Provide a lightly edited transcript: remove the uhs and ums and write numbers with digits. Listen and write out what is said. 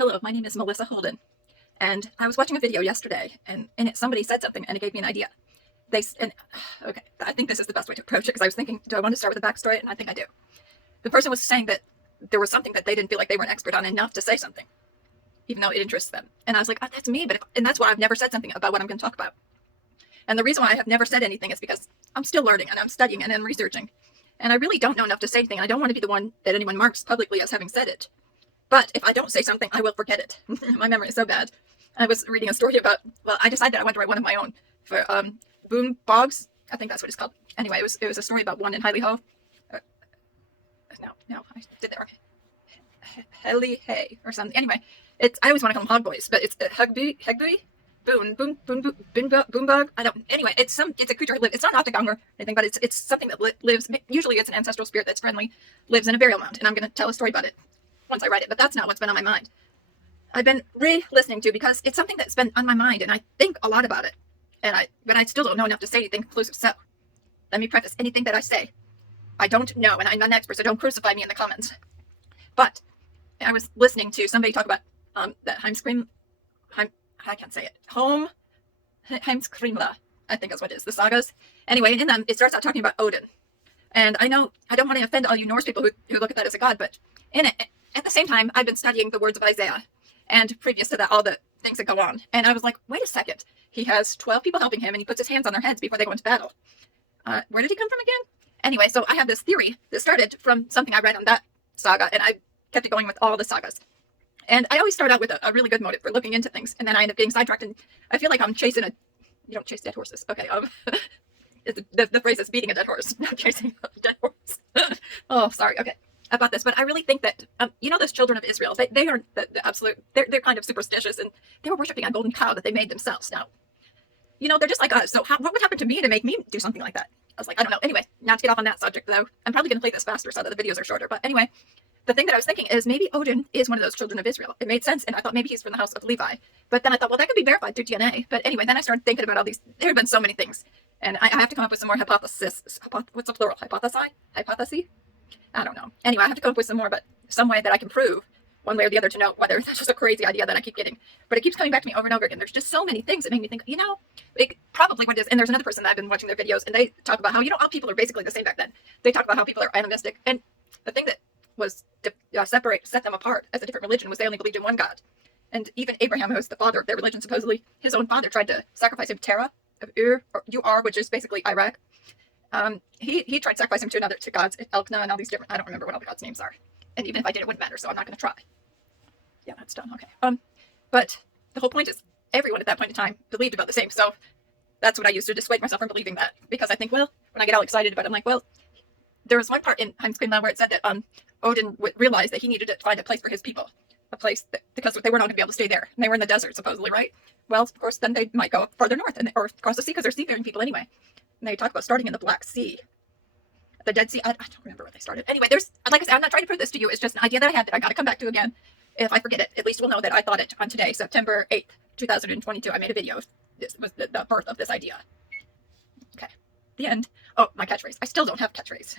Hello, my name is Melissa Holden, and I was watching a video yesterday, and in it somebody said something, and it gave me an idea. Okay, I think this is the best way to approach it, because I was thinking, do I want to start with a backstory? And I think I do. The person was saying that there was something that they didn't feel like they were an expert on enough to say something, even though it interests them. And I was like, oh, that's me, and that's why I've never said something about what I'm going to talk about. And the reason why I have never said anything is because I'm still learning, and I'm studying, and I'm researching. And I really don't know enough to say anything, and I don't want to be the one that anyone marks publicly as having said it. But if I don't say something, I will forget it. My memory is so bad. I was reading a story about, well, I decided I wanted to write one of my own for Boone Boggs. I think that's what it's called. Anyway, it was a story about one in Highley Ho. No, I did that wrong. Helly Hay or something. Anyway, I always want to call them Hog Boys, but it's Hugby, Boone Bog. I don't. Anyway, it's a creature who lives. It's not an octagon or anything, but it's something that lives. Usually, it's an ancestral spirit that's friendly, lives in a burial mound, and I'm going to tell a story about it once I write it. But that's not what's been on my mind. I've been re-listening to because it's something that's been on my mind, and I think a lot about it. But I still don't know enough to say anything conclusive. So let me preface anything that I say. I don't know, and I'm not an expert, so don't crucify me in the comments. But I was listening to somebody talk about that I can't say it. Heimskringla, I think is what it is, the sagas. Anyway, in them, it starts out talking about Odin. And I know I don't want to offend all you Norse people who look at that as a god, but in it, at the same time, I've been studying the words of Isaiah. And previous to that, all the things that go on. And I was like, wait a second. He has 12 people helping him, and he puts his hands on their heads before they go into battle. Where did he come from again? Anyway, so I have this theory that started from something I read on that saga, and I kept it going with all the sagas. And I always start out with a really good motive for looking into things, and then I end up getting sidetracked, and I feel like I'm chasing you don't chase dead horses. Okay, the phrase is beating a dead horse, not chasing a dead horse. Oh, sorry, okay, about this. But I really think that, those children of Israel, they are the absolute, they're kind of superstitious, and they were worshiping a golden cow that they made themselves. Now, they're just like us, so what would happen to me to make me do something like that? I was like, I don't know. Anyway, not to get off on that subject, though, I'm probably going to play this faster so that the videos are shorter. But anyway, the thing that I was thinking is maybe Odin is one of those children of Israel. It made sense, and I thought maybe he's from the house of Levi. But then I thought, well, that could be verified through DNA. But anyway, then I started thinking about all these. There have been so many things. And I have to come up with some more hypotheses. What's the plural? Hypothesis? I don't know. Anyway, I have to come up with some more, but some way that I can prove one way or the other to know whether that's just a crazy idea that I keep getting. But it keeps coming back to me over and over again. There's just so many things that make me think, it probably what it is. And there's another person that I've been watching their videos, and they talk about how, all people are basically the same back then. They talk about how people are animistic. And the thing that was set them apart as a different religion was they only believed in one God. And even Abraham, who was the father of their religion, supposedly, his own father tried to sacrifice him to Terah of Ur, which is basically Iraq. He tried to sacrifice him to gods, Elkanah, and all these different, I don't remember what all the gods' names are. And even if I did, it wouldn't matter, so I'm not going to try. Yeah, that's done. Okay. But the whole point is everyone at that point in time believed about the same. So that's what I used to dissuade myself from believing that. Because I think, well, when I get all excited about it, I'm like, well, there was one part in Heimskringla where it said that Odin realized that he needed to find a place for his people. A place because they were not going to be able to stay there. And they were in the desert, supposedly, right? Well, of course, then they might go further north or across the sea because they're seafaring people anyway. And they talk about starting in the Black Sea. The Dead Sea. I don't remember where they started. Anyway, like I said, I'm not trying to prove this to you. It's just an idea that I had that I got to come back to again. If I forget it, at least we'll know that I thought it on today, September 8th, 2022. I made a video. This was the birth of this idea. Okay. The end. Oh, my catchphrase. I still don't have a catchphrase.